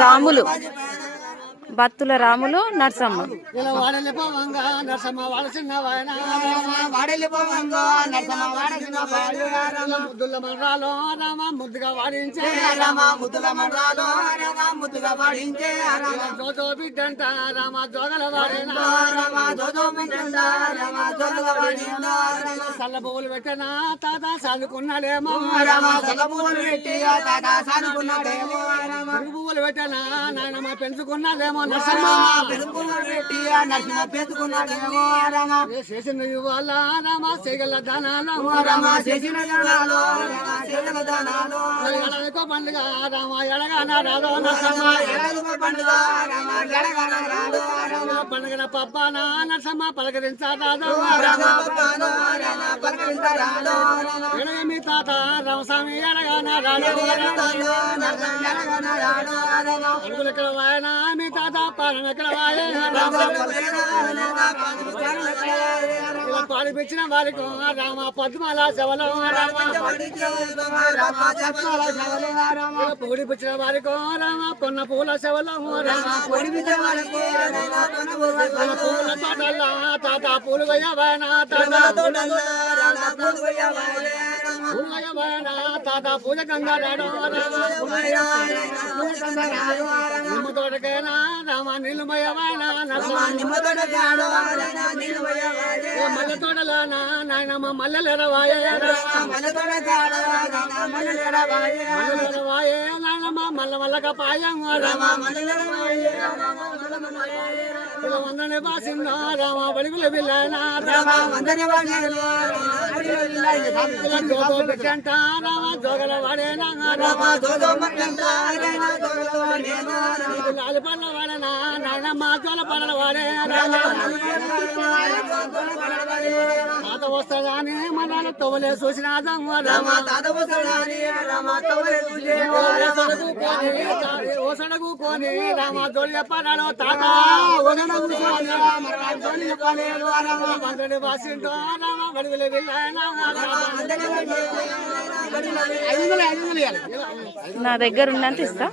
రాములు. బత్తుల రాములు నర్సమ్మ. ఇలా వాడలే పోవంగా నరసమ్మ వాడ చిన్న వాయన. వాడలిపోవంగో నరసమ్మ వాడసిన పాలు ఇలా ముద్దుల మండరాలో రామ ముద్దుగా వాడించే రామ. ముద్దుల మండలాలు రామ ముద్దుగా పాడించే రామ. జోజో బిడ్డంట రామ జోగల వాడేనా. రామ జోజో మింటుండ రామ జోగల వాడిన. రామ సల్ల పువ్వులు పెట్టనా తాత చదువుకున్నాడేమో రామ సలపులు పెట్టి తాత పురుగు పువ్వులు పెట్టనా? నాయనమ్మ పెంచుకున్నాడేమో నరసింహ. రామ. చేసిన ఇవాళ రామ చేయగల దానాలు. రామ చేసిన ఎడగో పండుగ రామ ఎడగాన రాదో పండుగ రామ ఎడగన పండుగన నరసమ్మ పలకరించారాదో తాత రామస్వామి ఎడగాన రాదో రామ ఎక్కడ వాయన మీ తాత పాలన ఎక్కడ ఇలా పాడిపించిన వారికి రామ పద్మాల శవలం పూడిపించిన వారికి రామ కొన్న పూల శవలం పూల తోటల తాత పూలు తాత పూజ గంగా తాత పూజ గంగారాడు రామ తోటకేనా రామ నిలుమయవాయన మల్లె తోటలోన నాయనమ్మ మల్లెలెరవాయే మల్లెలెరవాయే నాయనమ్మ మల్ల మల్లక పాయం రామ ఇలా వందనే బాసిందో రామ రామ రామ జోగల వాడేనా రామ లాలి పండ్ల వాడనా నాయనమ్మ జోల పండ్ల వాడే వస్తాడని మన తొవలే చూసిన కొని రామ పడాలో తాత రామ నా దగ్గర ఉన్నంత ఇస్తా.